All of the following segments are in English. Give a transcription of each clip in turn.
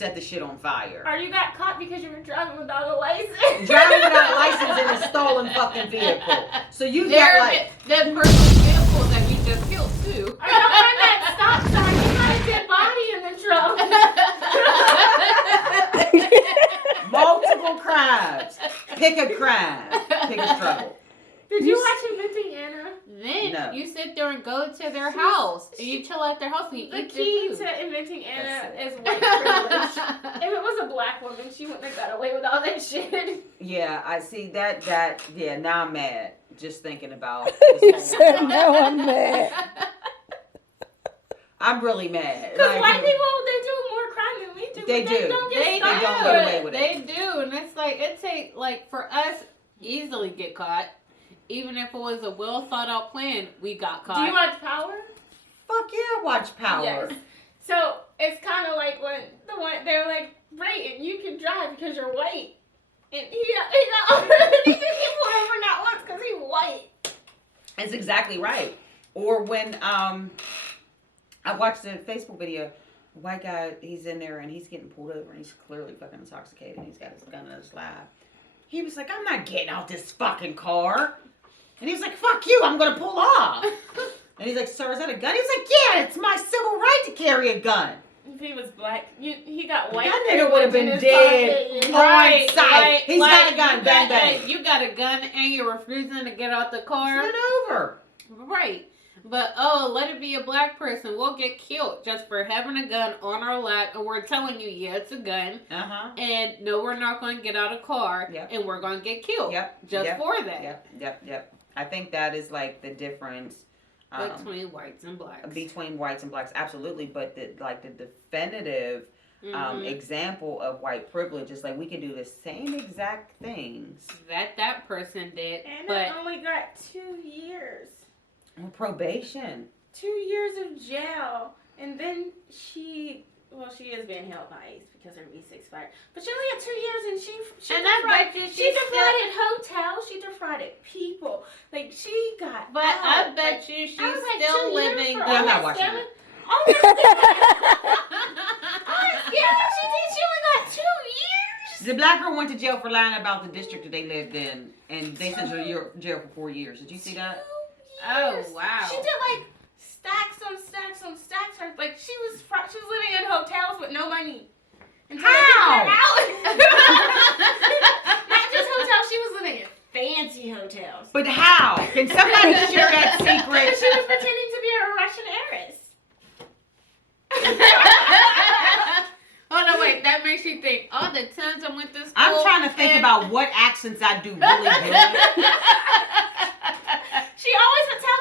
set the shit on fire. Or you got caught because you were driving without a license. Driving without a license in a stolen fucking vehicle. So you get like... That person's vehicle that we just killed, too. Or don't run that stop sign. You got a dead body in the trunk. Multiple crimes. Pick a crime. Pick a struggle. Did you watch Inventing Anna? Then you sit there and go to their house. And you chill at their house and you eat their food. The key to Inventing Anna is white privilege. If it was a black woman, she wouldn't have got away with all that shit. Yeah, I see that, yeah, now I'm mad. Just thinking about You said, no, I'm mad. I'm really mad. Because white people, they do more crime than we do. They do. They don't get They don't get away with it. They do. And it's like, it takes, like, for us, easily get caught. Even if it was a well thought out plan, we got caught. Do you watch Power? Fuck yeah, watch Power. Yes. So it's kind of like when they're like, Brayton, you can drive because you're white, and he got he pulled over not once because he's white. That's exactly right. Or when I watched a Facebook video, a white guy, he's in there and he's getting pulled over and he's clearly fucking intoxicated. He's got his gun in his lap. He was like, I'm not getting out this fucking car. And he was like, fuck you, I'm going to pull off. And he's like, sir, is that a gun? He was like, yeah, it's my civil right to carry a gun. If he was black, he got white. That nigga would have been dead on sight. He's got a gun, bang, bang. You got a gun and you're refusing to get out the car. It's over. Right. But, let it be a black person. We'll get killed just for having a gun on our lap. And we're telling you, yeah, it's a gun. Uh-huh. And no, we're not going to get out of car. Yep. And we're going to get killed. Yep. Just for that. Yep. I think that is like the difference. Between whites and blacks. Between whites and blacks, absolutely. But the definitive example of white privilege is like we can do the same exact things that person did. And but I only got 2 years. Probation. 2 years of jail. And then she is being held on ice because her visa expired. But she only had 2 years and she defrauded hotels. She defrauded people. Like, she got But out. I bet you she's still living. Yeah, I'm not watching it. Oh, yeah, she did. She only got 2 years. The black girl went to jail for lying about the district that they lived in, and they sent her to jail for 4 years. Did you see that? Oh, wow. She did like stacks on stacks on stacks. Like she was living in hotels with no money. Until they kicked her out. Not just hotels. She was living in fancy hotels. But how? Can somebody share that secret? She was pretending to be a Russian heiress. Oh no, wait, that makes you think. All the times I went to school. I'm trying to think about what accents I do really good. She always would tell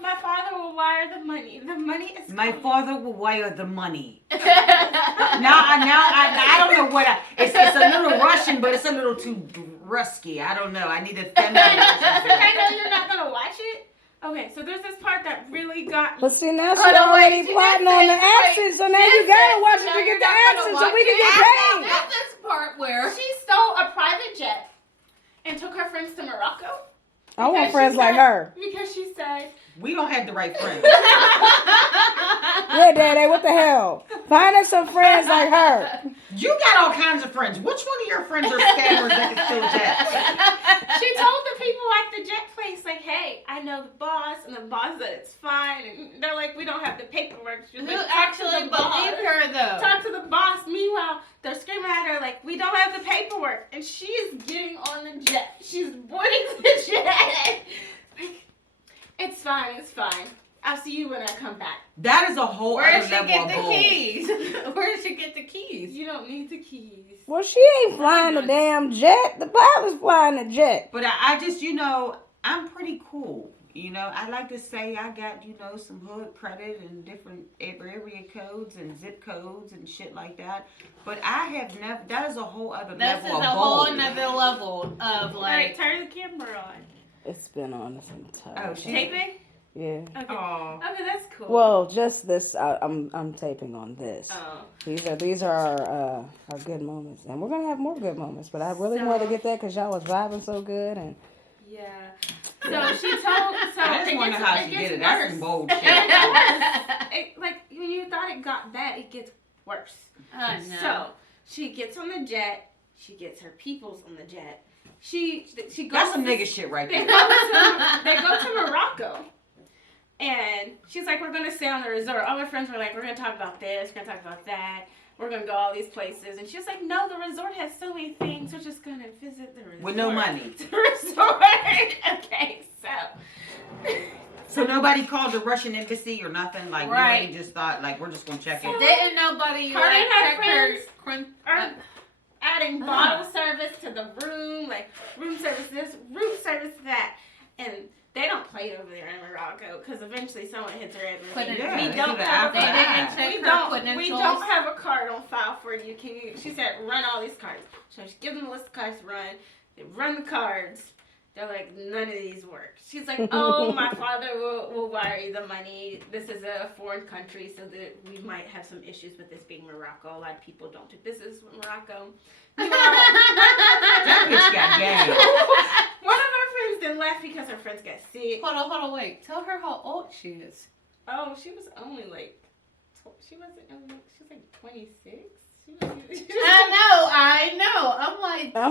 my father will wire the money. The money is My coming. father will wire the money. Now I don't know what it's a little Russian, but it's a little too rusky. I don't know. I need a feminine. I know you're not gonna watch it. Okay, so there's this part that really got me. But see, now she's already plotting on the accent, so now you gotta watch it to get the accent so we can get paid. That's this part where She stole a private jet and took her friends to Morocco. I want friends like her. Because she said, We don't have the right friends. Yeah, Daddy, what the hell? Find us some friends like her. You got all kinds of friends. Which one of your friends are scammers that can steal jets? she told the people at the jet place, like, hey, I know the boss, and the boss said it's fine. And they're like, we don't have the paperwork. She's who like, actually believed her though? Talk to the boss. Meanwhile, they're screaming at her like, we don't have the paperwork. And she is getting on the jet. She's boarding the jet. Like, it's fine. I'll see you when I come back. That is a whole Where other did she level get of the bull. keys? Where did she get the keys? You don't need the keys. Well, she ain't flying the damn jet. The pilot's flying the jet. But I just, I'm pretty cool. I like to say I got, some hood credit and different area codes and zip codes and shit like that. But I have never, that is a whole other This level is of a whole bold. nother level of All right, like. turn the camera on. It's been on this entire. Oh, shit. Taping? Yeah. Okay. Aw. Okay, that's cool. Well, just this. I'm taping on this. Oh. These are our good moments, and we're gonna have more good moments. But I really wanted to get that because y'all was vibing so good, and Yeah. So she told. So I just it wonder gets, how it she gets did it. worse. That's some bold shit. Like when you thought it got bad, it gets worse. Oh, no. So she gets on the jet. She gets her peoples on the jet. She goes. That's some nigga shit right They there. go to Morocco. And she's like, we're going to stay on the resort. All her friends were like, we're going to talk about this. We're going to talk about that. We're going to go all these places. And she was like, no, the resort has so many things. We're just going to visit the resort. With no money. The resort. Okay, so. So nobody called the Russian embassy or nothing? Like, Right. nobody just thought, like, we're just going to check it. Didn't nobody Her and her check friends her are adding bottle service to the room, like room service this, room service that. And they don't play over there in Morocco because eventually someone hits her head. Yeah, We they don't do have that They after didn't that. check we her don't credentials. have a card on file for you. Can you? She said, run all these cards. So she gives them a list of cards to run. They run the cards. They're like, none of these work. She's like, oh, my father will wire you the money. This is a foreign country, so that we might have some issues with this being Morocco. A lot of people don't do business with Morocco. That bitch got game. One of our friends then left because her friends got sick. Hold on, wait. Tell her how old she is. Oh, she was only like, she was like 26. I know. I'm like, So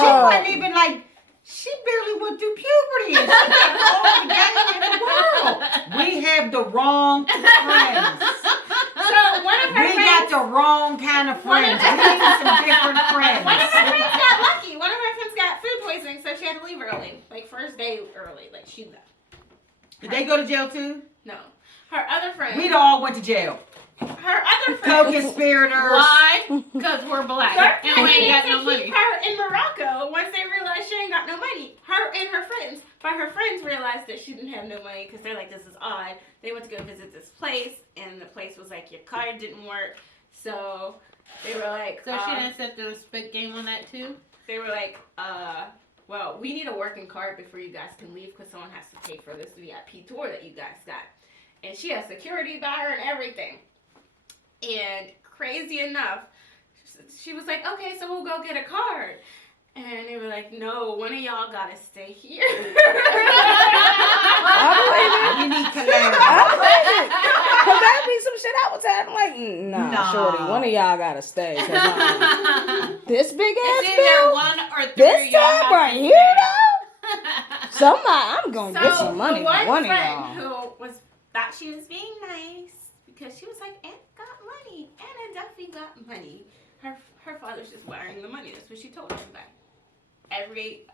she yo. wasn't even like, she barely went through puberty. And she got all the game in the world. We have the wrong friends. So one of her We friends, got the wrong kind of friends. We need some different friends. one of her friends got lucky. One of her friends got food poisoning, so she had to leave early. Like first day early. Like she left. Did they go to jail too? No. Her other friend. We'd all went to jail. Her other friend. Co-conspirators. why? Because we're black Her and we ain't got no to money. keep her in Morocco once they realized she ain't got no money. Her and her friends. But her friends realized that she didn't have no money because they're like, this is odd. They went to go visit this place, and the place was like, your card didn't work. So they were like, So she didn't set the spit game on that too? they were like, well, we need a working card before you guys can leave because someone has to pay for this VIP tour that you guys got. And she has security by her and everything. And crazy enough, she was like, okay, so we'll go get a card. And they were like, no, one of y'all gotta stay here. We need collateral. Cause that'd be some shit I would tell. I'm like, nah, shorty, one of y'all gotta stay. 'Cause, this big ass It's bill, either one or three. this y'all time have right to here stay. though. Somebody, I'm gonna get some money the from one of friend y'all. who thought she was being nice because she was like, Aunt got money. Anna Duffy got money. Her father's just wiring the money. That's what she told everybody. Every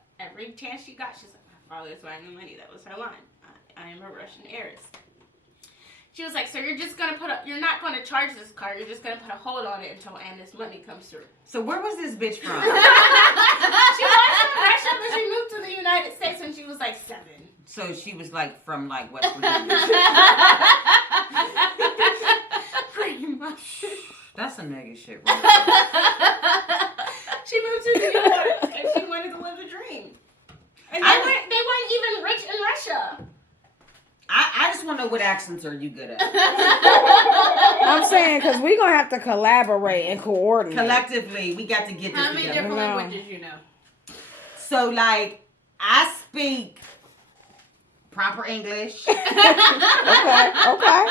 chance she got, she's like, my father's wiring the money. That was her line. I am a Russian heiress. She was like, so you're just gonna you're not gonna charge this card. You're just gonna put a hold on it until Anna's money comes through. So where was this bitch from? She was from Russia, but she moved to the United States when she was like 7. So she was like from like West Virginia. Pretty much. That's some nigga shit, right? She moved to New York and she wanted to live a dream. And they weren't even rich in Russia. I just want to know what accents are you good at? I'm saying, cause we gonna have to collaborate and coordinate. Collectively, we got to get this How many together. different No. languages you know? So like, I speak proper English, Okay.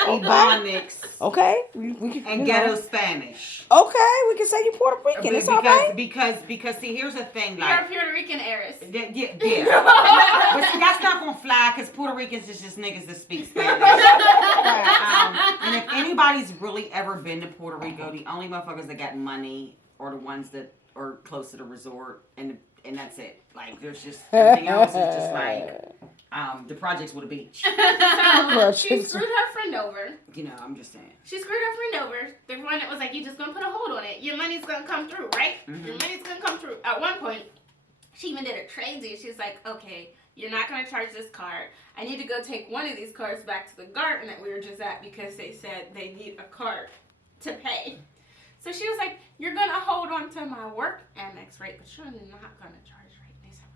Ebonics, Okay. We can, and ghetto Spanish. Okay, we can say you Puerto Rican. It's all right. Because see, here's the thing, You're a like, Puerto Rican heiress. yeah. But see, that's not gonna fly because Puerto Ricans is just niggas that speak Spanish. And if anybody's really ever been to Puerto Rico, the only motherfuckers that got money are the ones that are close to the resort, and that's it. Like, there's just everything else is just like the projects with a beach. So she screwed her friend over. You know, I'm just saying. She screwed her friend over. The one that was like, you just gonna put a hold on it. Your money's gonna come through, right? Mm-hmm. Your money's gonna come through. At one point, she even did a trade deal. She was like, okay, you're not gonna charge this card. I need to go take one of these cards back to the garden that we were just at because they said they need a card to pay. So she was like, you're gonna hold on to my work Amex rate, but you're not gonna charge rate. They said,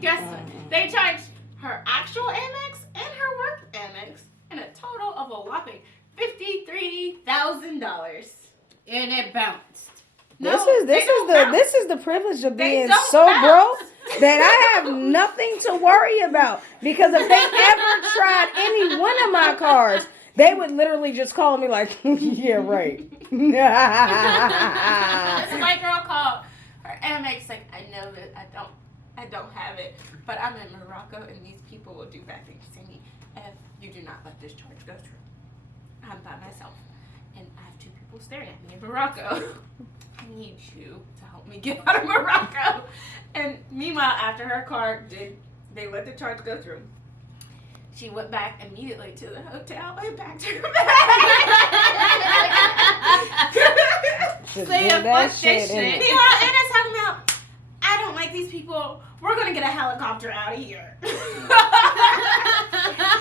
guess what? They charged her actual Amex and her work Amex in a total of a whopping $53,000. And it bounced. This is the privilege of They being don't so bounce. broke that I have nothing to worry about. Because if they ever tried any one of my cards, They would literally just call me like, yeah, right. This white girl called her Amex like, I know that I don't have it, but I'm in Morocco and these people will do bad things to me if you do not let this charge go through. I'm by myself and I have 2 people staring at me in Morocco. I need you to help me get out of Morocco. And meanwhile, after her car they let the charge go through, she went back immediately to the hotel and packed her bag. Say a fuck shit. Meanwhile, Anna's talking about, I don't like these people. We're gonna get a helicopter out of here.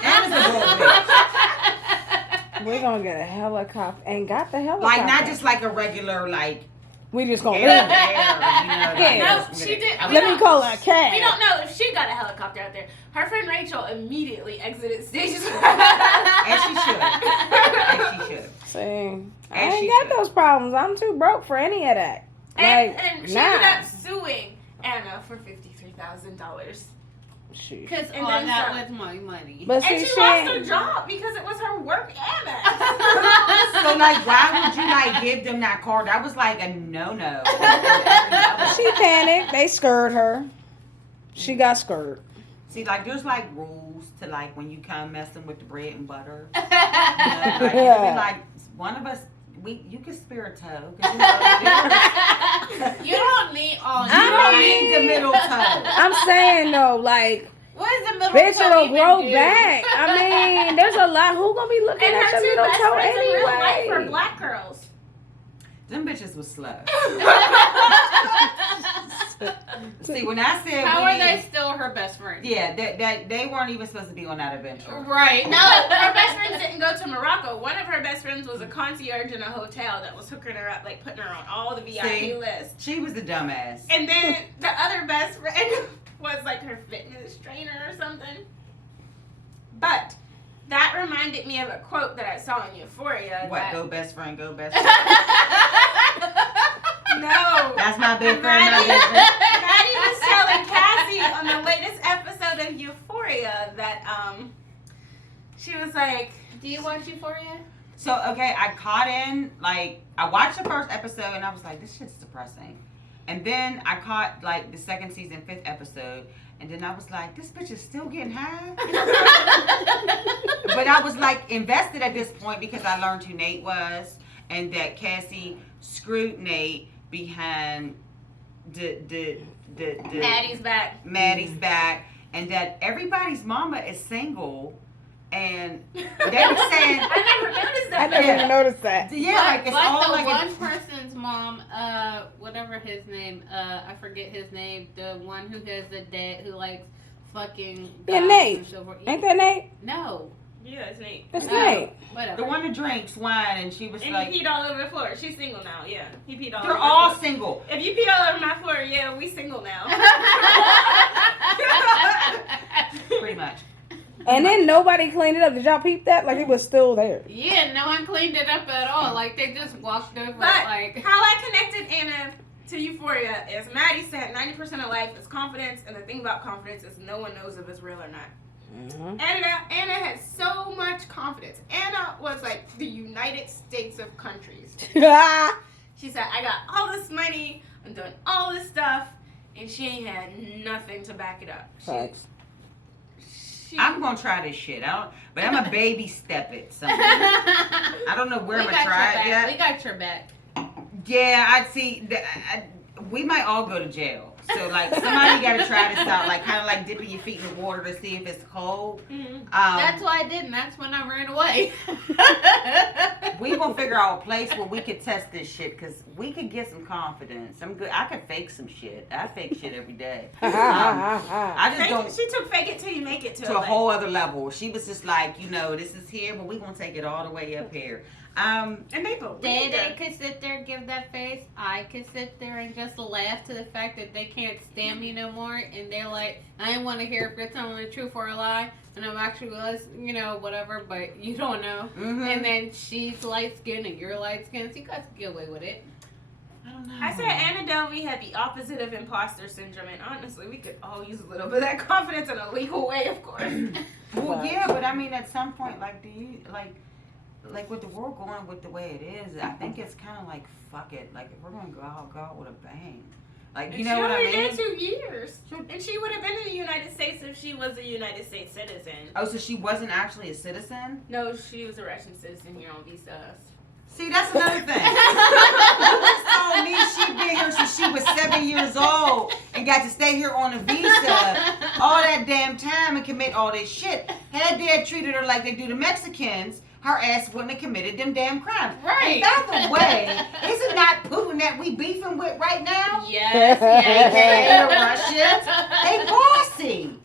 Anna's a little bitch. We're gonna get a helicopter and got the helicopter. Like not just like a regular like. We just gonna Air, leave. you know, Yeah. No, she did. Let me call a cab. We don't know if she got a helicopter out there. Her friend Rachel immediately exited stage. As she should. As she should. See, I As she ain't got should. those problems. I'm too broke for any of that. And Like, she nah. ended up suing Anna for $53,000. Shoot. Because And all then that some. was my money. But see, And she lost her job because it was her work Amex. So like, why would you like give them that car? That was like a no-no. she panicked. They scared her. She got scared. See, like there's like rules to like when you come messing with the bread and butter. You know, like, it'd be like one of us. You can spare a toe. 'Cause, You don't need all. you don't need the middle toe. I'm saying though, like, What is the middle bitch, toe it'll even grow do? back. I mean, there's a lot. Who gonna be looking And at her your 2 middle best toe friends in real life anyway? were black girls. Them bitches was slow. See, when I said How are they still her best friend? Yeah, they weren't even supposed to be on that adventure. Right. No, her best friends didn't go to Morocco. One of her best friends was a concierge in a hotel that was hooking her up, like putting her on all the VIP See? lists. She was the dumbass. And then the other best friend was like her fitness trainer or something. But that reminded me of a quote that I saw in Euphoria. What? that- Go best friend, go best friend. No. That's my big friend. My big friend. Maddie was telling Cassie on the latest episode of Euphoria that she was like, Do you watch Euphoria? So okay, I caught in like I watched the first episode and I was like, this shit's depressing. And then I caught like the second season 5th episode, and then I was like, this bitch is still getting high. But I was like invested at this point because I learned who Nate was and that Cassie screwed Nate behind the Maddie's back. Maddie's back, and that everybody's mama is single, and they were saying, I never noticed I that. never Yeah. even noticed that. yeah, like it's but all the like one person's mom, whatever his name, I forget his name, the one who has the dad who likes fucking. Yeah, guys Nate. and so forth. Ain't that Nate? No. Yeah, it's Nate. It's No. Nate. Whatever. the one that drinks wine, and she was And like, he peed all over the floor. She's single now, yeah. He peed all they're over all the floor. single. If you pee all over my floor, yeah, we single now. Pretty much. And then nobody cleaned it up. Did y'all peep that? Like it was still there. Yeah, no one cleaned it up at all. Like they just walked over it. But Like how I connected Anna to Euphoria is Maddie said 90% of life is confidence, and the thing about confidence is no one knows if it's real or not. Mm-hmm. Anna had so much confidence. Anna was like the United States of countries. She said, I got all this money, I'm doing all this stuff, and she ain't had nothing to back it up. Facts. I'm gonna try this shit. But I'm a baby step it. Something. I don't know where I'm gonna try it yet. We got your back. Yeah, I'd see. We might all go to jail. So like somebody got to try this out, like kind of like dipping your feet in the water to see if it's cold. Mm-hmm. That's why I didn't. That's when I ran away. We gonna figure out a place where we could test this shit because we could get some confidence. I'm good. I could fake some shit. I fake shit every day. I just don't. She took fake it till you make it To a whole other level. She was just like, this is here, but we gonna take it all the way up here. And they both. They could sit there, give that face. I could sit there and just laugh to the fact that they can't stand me no more. And they're like, I didn't want to hear if they're telling the truth or a lie. And I'm actually, whatever, but you don't know. Mm-hmm. And then she's light skinned and you're light skinned. So you guys can get away with it. I don't know. I said Anna Delvey had the opposite of imposter syndrome, and honestly, we could all use a little bit of that confidence in a legal way, of course. Well, yeah, but I mean, at some point, like, do you like? like with the world going with the way it is, I think it's kind of like fuck it. Like if we're gonna go out with a bang. Like you know what I mean? She only did 2 years, and she would have been in the United States if she was a United States citizen. Oh, so she wasn't actually a citizen? No, she was a Russian citizen here on visas. See, that's another thing. You told me she'd been here since she was 7 years old and got to stay here on a visa all that damn time and commit all this shit. Had Dad treated her like they do the Mexicans, her ass wouldn't have committed them damn crimes. Right. And by the way, is it not Putin that we beefing with right now? Yes, AKA the Russians. They bossy.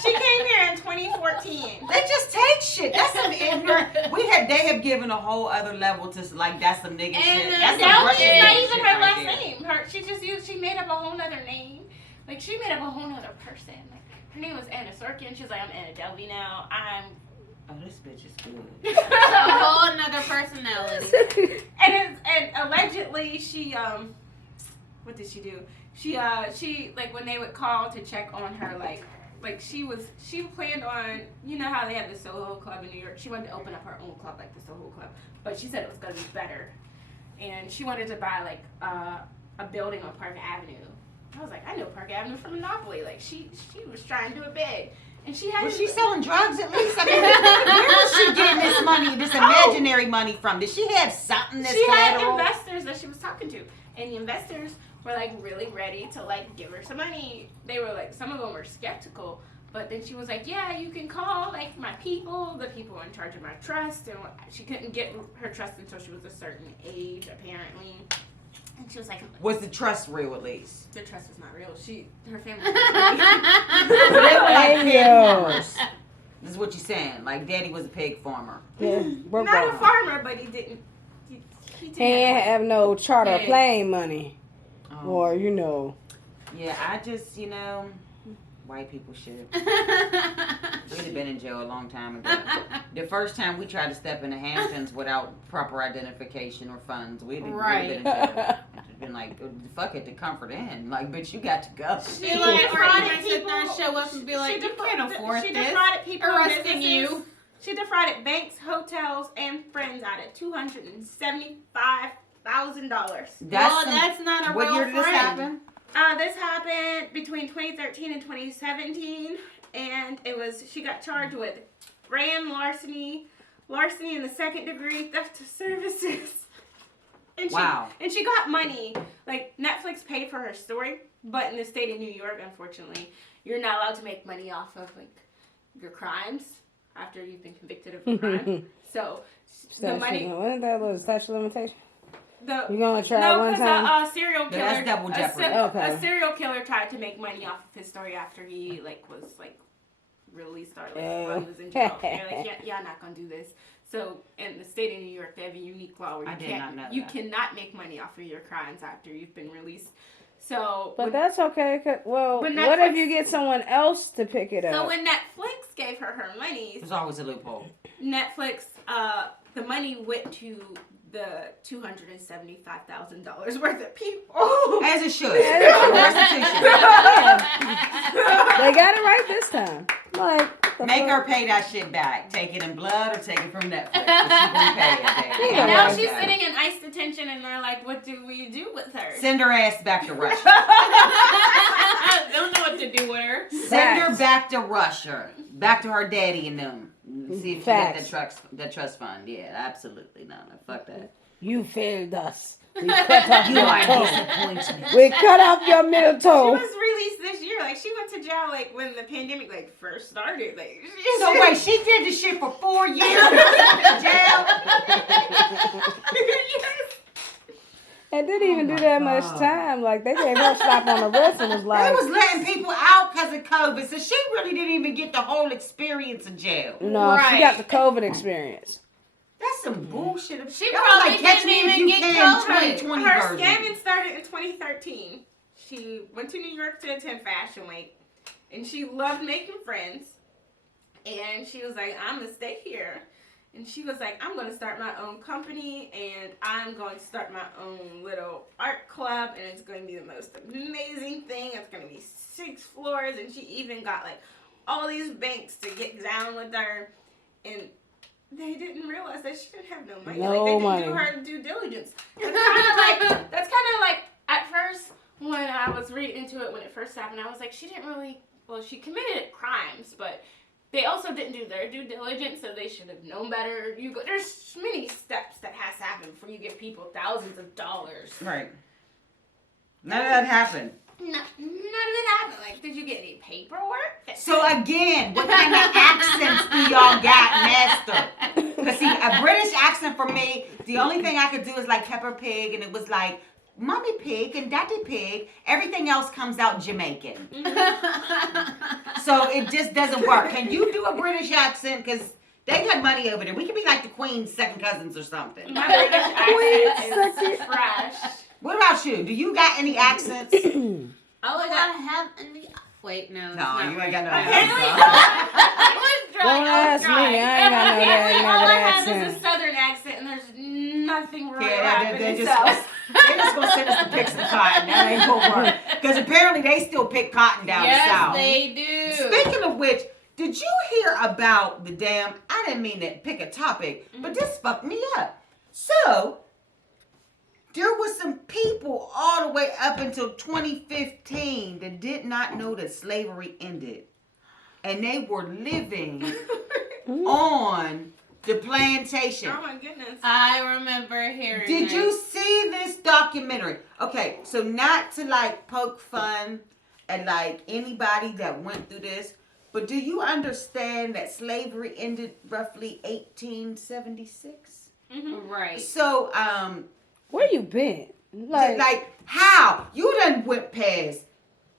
She came here in 2014. They just take shit. That's some ignorant. They have given a whole other level to like that's some nigga shit. That's some That was Russian not nigga even shit her right last there. name. She made up a whole nother name. Like she made up a whole nother person. Like her name was Anna Sorkin. She's like, I'm Anna Delvey now. Oh, this bitch is good. It's a whole nother personality. and allegedly she what did she do? She like when they would call to check on her like she planned on, you know how they have the Soho Club in New York. She wanted to open up her own club like the Soho Club, but she said it was gonna be better, and she wanted to buy like a building on Park Avenue. I was like, I know Park Avenue from Monopoly. Like she was trying to do it big, and she had. Was she selling drugs at least? I mean, where was she getting this money, this imaginary money from? Did she have something that's She had collateral? investors that she was talking to, and the investors were like really ready to like give her some money. They were like, some of them were skeptical, but then she was like, yeah, you can call like my people, the people in charge of my trust, and she couldn't get her trust until she was a certain age apparently. And she was like, Was the trust real at least? the trust was not real. Her family. They were like pig farmers. This is what you're saying. Like Daddy was a pig farmer. Yeah, we're Not a gone. farmer, but he didn't. He He didn't ain't have no charter Yeah. plane money. Oh. Or, you know. Yeah, I just, white people shit. We'd have been in jail a long time ago. The first time we tried to step into Hamptons without proper identification or funds, we'd have been in jail. It's been like, fuck it, the Comfort Inn. Like, bitch, you got to go. She like, or even sit there and show up and be like, you can't afford She this. defrauded people and Arresting businesses. you. She defrauded banks, hotels, and friends out of $275,000. That's not a What real year did this friend. happen? This happened between 2013 and 2017, and she got charged with grand larceny in the second degree, theft of services. And Wow. And she got money. Like, Netflix paid for her story, but in the state of New York, unfortunately, you're not allowed to make money off of, like, your crimes after you've been convicted of a crime. So, the money... Wasn't that a little statute of limitation? You You gonna try one time? No, because a serial killer... That's double jeopardy. Okay. A serial killer tried to make money off of his story after he, was, released or, while he was in jail. They're like, yeah, y'all not gonna do this. So, in the state of New York, they have a unique law where you cannot make money off of your crimes after you've been released. So, But that's okay. Well, when what if Netflix- you get someone else to pick it up? so when Netflix gave her money, There's always a loophole. Netflix, the money went to the $275,000 worth of people. As it should. As it should. Restitution. They got it right this time. Like, the Make fuck? her pay that shit back. Take it in blood or take it from Netflix. But she gonna pay it. baby. And now Yeah. she's sitting in ICE detention, and they're like, "What do we do with her?" Send her ass back to Russia. They don't know what to do with her. Send her back to Russia. Back to her daddy and them. See if she got that trust fund. Yeah, absolutely. No, fuck that. You failed us. We cut off You your are toe. disappointed. We cut off your middle She toe. was released this year. Like, she went to jail, like, when the pandemic, first started. Like, So wait, she did the shit for 4 years in jail? Yes. It didn't even do that much time. Like, they gave her a slap on the wrist and was They like, was letting people out because of COVID, so she really didn't even get the whole experience of jail. no, she Right. got the COVID experience. That's some bullshit. She That was probably like Catch didn't Me If even You get Can COVID. 2020 Her version. scamming started in 2013. She went to New York to attend Fashion Week, and she loved making friends. And she was like, I'm going to stay here. And she was like, I'm going to start my own company, and I'm going to start my own little art club, and it's going to be the most amazing thing. It's going to be 6 floors, and she even got, like, all these banks to get down with her. And they didn't realize that she didn't have no money. No like they money. didn't do her due diligence. That's kind of like at first when I was reading into it when it first happened, I was like, she didn't really. Well, she committed crimes, but they also didn't do their due diligence, so they should have known better. There's many steps that has to happen before you give people thousands of dollars. Right. None of that happened. None of it happened. Like, did you get any paperwork? So again, what kind of accents do y'all got, master? Because see, a British accent for me, the only thing I could do is like Peppa Pig, and it was like Mommy Pig and Daddy Pig. Everything else comes out Jamaican. So it just doesn't work. Can you do a British accent? Because they got money over there. We could be like the Queen's second cousins or something. My British accent is trash. What about you? Do you got any accents? All I gotta have any. Wait, no. No, you ain't got no Apparently, accent. Don't ask me. I ain't got no apparently all I have accent. is a southern accent, and there's nothing wrong Yeah, with they're it. just gonna send us to pick some cotton. That ain't gonna work. Because apparently they still pick cotton down south. Yes, they do. Speaking of which, did you hear about the damn? I didn't mean to pick a topic, but this fucked me up. So there was some people all the way up until 2015 that did not know that slavery ended, and they were living on the plantation. Oh my goodness. I remember hearing. Did this. you see this documentary? Okay, so not to like poke fun at like anybody that went through this, but do you understand that slavery ended roughly 1876? Right. So, Where you been? like how? You done went past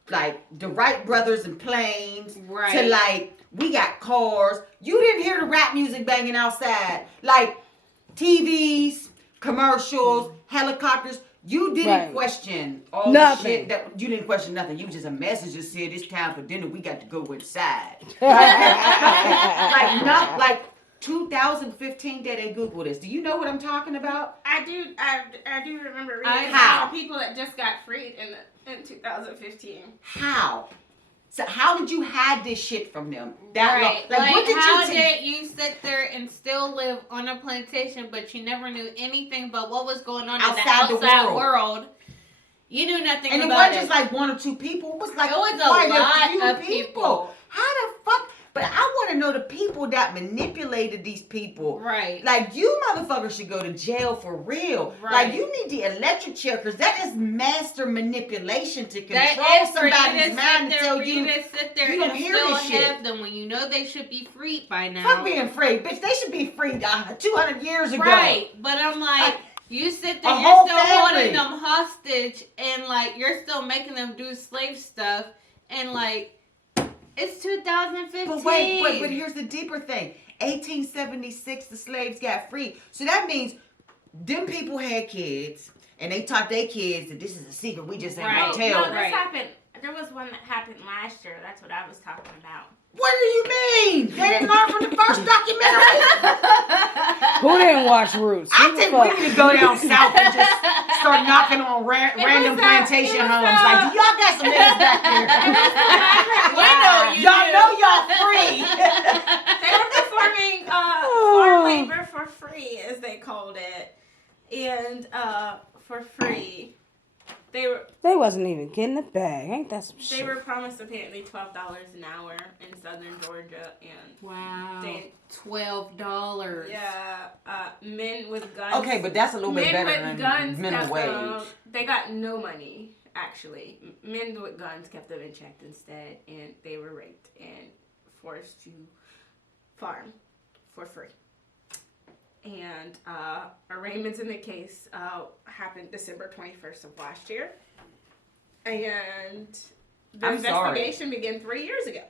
like the Wright brothers and planes Right. to like we got cars. You didn't hear the rap music banging outside. Like TVs, commercials, helicopters. You didn't Right. question all Nothing. the shit that you didn't question nothing. You just a message that said it's time for dinner. We got to go inside. Like not like 2015 that they Google this. Do you know what I'm talking about? I do remember reading How? about people that just got freed in 2015. How? So how did you hide this shit from them? That Right. long? Like, what did how you do? did you sit there and still live on a plantation, but you never knew anything but what was going on Outside in the the outside world. world? You knew nothing And it about wasn't just like one or two people. It was like It was a quite lot few of people. How the fuck? But I want to know the people that manipulated these people. Right. Like, you motherfuckers should go to jail for real. Right. Like, you need the electric chair because that is master manipulation to That control is for you somebody's to mind sit to there, tell for you. you to sit there you don't and hear still this shit. have them when you know they should be freed by now. Fuck being free. Bitch, they should be freed 200 years ago. Right, but I'm like, you sit there, A you're whole still family. holding them hostage, and like you're still making them do slave stuff, and like it's 2015. But wait, but here's the deeper thing. 1876, the slaves got free. So that means them people had kids, and they taught their kids that this is a secret. We just ain't Right. gonna tell. No, this Right. happened. There was one that happened last year. That's what I was talking about. What do you mean? They didn't learn from the first documentary? Who didn't watch Roots? I think we need to go down south and just start knocking on random plantation homes. Like, do y'all got some niggas back there? We know you Y'all do. know y'all free. They were performing farm labor for free, as they called it, and for free. They wasn't even getting the bag. Ain't that some They shit? were promised apparently $12 an hour in southern Georgia, and Wow, They- $12. men with guns. Okay, but that's a little bit men better with than guns minimum kept them. wage. They got no money. Actually, men with guns kept them in check instead, and they were raped and forced to farm for free. And arraignments in the case happened December 21st of last year, and the I'm sorry. investigation began 3 years ago.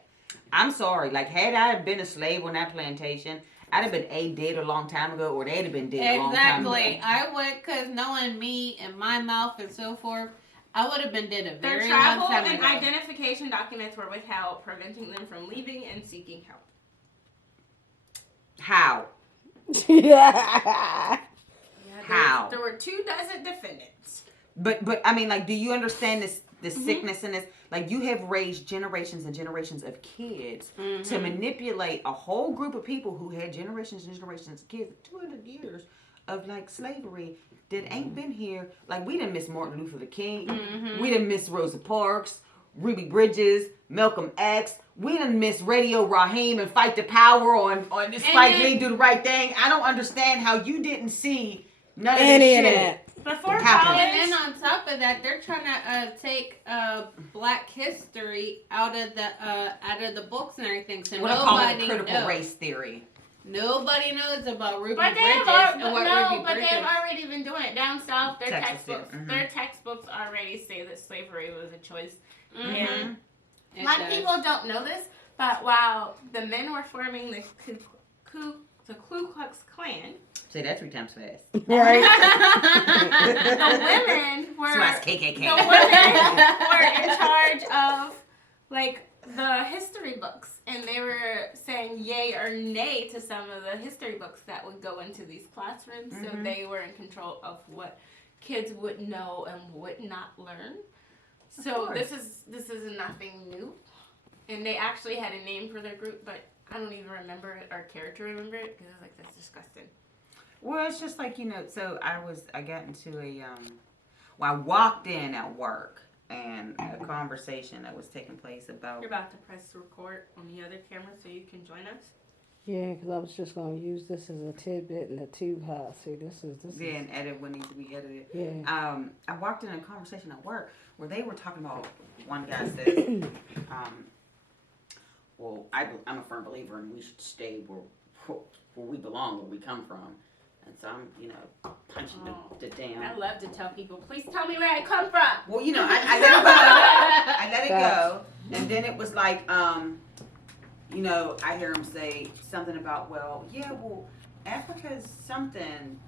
I'm sorry. Like, had I been a slave on that plantation, I'd have been dead a long time ago, or they'd have been dead a long time ago. Exactly. I would, because knowing me and my mouth and so forth, I would have been dead a Their very travel long time and ago. identification documents were withheld, preventing them from leaving and seeking help. How? Yeah. How? There were 24 defendants. But I mean, like, do you understand this? the sickness in this. Like, you have raised generations and generations of kids to manipulate a whole group of people who had generations and generations of kids, 200 years of, like, slavery that ain't been here. Like, we didn't miss Martin Luther King. We didn't miss Rosa Parks, Ruby Bridges, Malcolm X. We didn't miss Radio Raheem and Fight the Power on this Spike Lee Do the Right Thing. I don't understand how you didn't see none of this shit. Before happened. college, And then on top of that, they're trying to take Black history out of the books and everything. So What I call it nobody critical knows. race theory. Nobody knows about Ruby but Bridges they've and what Ruby but Bridges. they've already been doing it down south. Their Texas, textbooks already say that slavery was a choice. Mm-hmm. And a lot of people don't know this, but while the men were forming the Ku Klux Klan, Say that 3 times fast. Right. the women were So that's KKK. the women were in charge of like the history books, and they were saying yay or nay to some of the history books that would go into these classrooms. So they were in control of what kids would know and would not learn. So this is nothing new, and they actually had a name for their group, but I don't even remember it or care to remember it because I was like, that's disgusting. Well, it's just like, so I got into I walked in at work and a conversation that was taking place about. You're about to press record on the other camera so you can join us. Yeah, because I was just going to use this as a tidbit and a too high. See, this is. Yeah, and edit what needs to be edited. Yeah. I walked in a conversation at work where they were talking about, one guy said, well, I'm a firm believer and we should stay where we belong, where we come from. And so I'm, punching the damn. I love to tell people, please tell me where I come from. Well, I let it go. I let it go. And then it was like, I hear him say something about, Africa's something,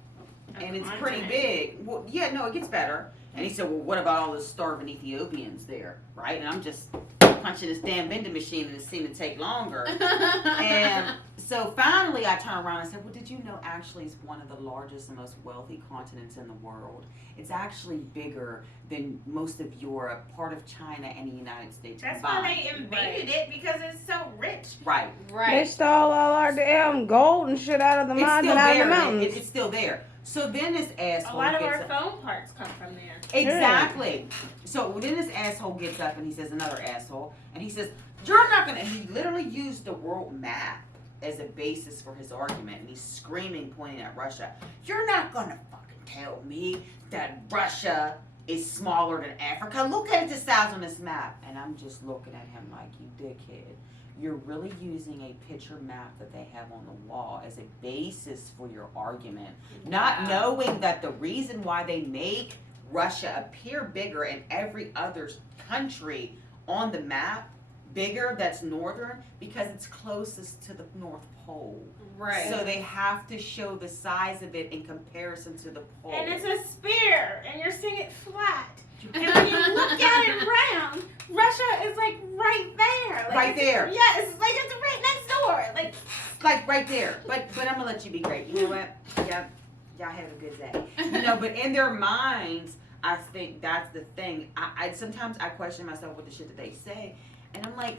and it's pretty big. Well, yeah, no, it gets better. And he said, well, what about all the starving Ethiopians there, right? And I'm just punching this damn vending machine, and it seemed to take longer. And so finally I turned around and said, well, did you know actually it's one of the largest and most wealthy continents in the world? It's actually bigger than most of Europe, part of China, and the United States That's combined. why they invaded it, because it's so rich. Right. They stole all our damn gold and shit out of the mines and out of the mountains. It's still there. So then this asshole A lot of gets our up. phone parts come from there. Exactly. So then this asshole gets up and he says, another asshole, and he says, you're not going to, he literally used the world map as a basis for his argument, and he's screaming, pointing at Russia. You're not going to fucking tell me that Russia is smaller than Africa. Look at the size on this map. And I'm just looking at him like, you dickhead. You're really using a picture map that they have on the wall as a basis for your argument. Not knowing that the reason why they make Russia appear bigger and every other country on the map bigger that's northern, because it's closest to the North Pole. Right. So they have to show the size of it in comparison to the pole. And it's a spear, and you're seeing it flat. And when you look at it round, Russia is like right there. Like right there. Yes, like it's right next door. Like right there. But I'm gonna let you be great. You know what? Yeah, y'all have a good day. But in their minds, I think that's the thing. I sometimes I question myself with the shit that they say, and I'm like,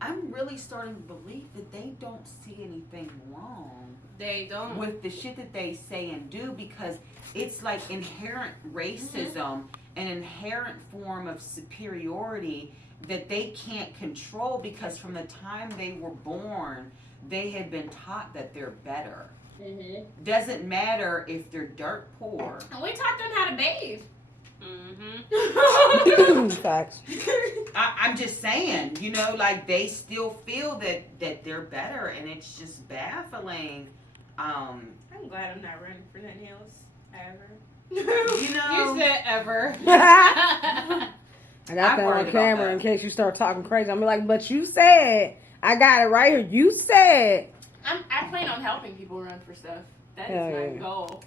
I'm really starting to believe that they don't see anything wrong. They don't. With the shit that they say and do, because it's like inherent racism, an inherent form of superiority that they can't control, because from the time they were born, they had been taught that they're better. Doesn't matter if they're dirt poor. And we taught them how to bathe. Facts. I'm just saying, like they still feel that they're better, and it's just baffling. I'm glad I'm not running for nothing else ever. You said ever. I got that worried on about camera that. in case you start talking crazy. I'm like, but you said, I got it right here. You said. I plan on helping people run for stuff. That Hell is my yeah. goal.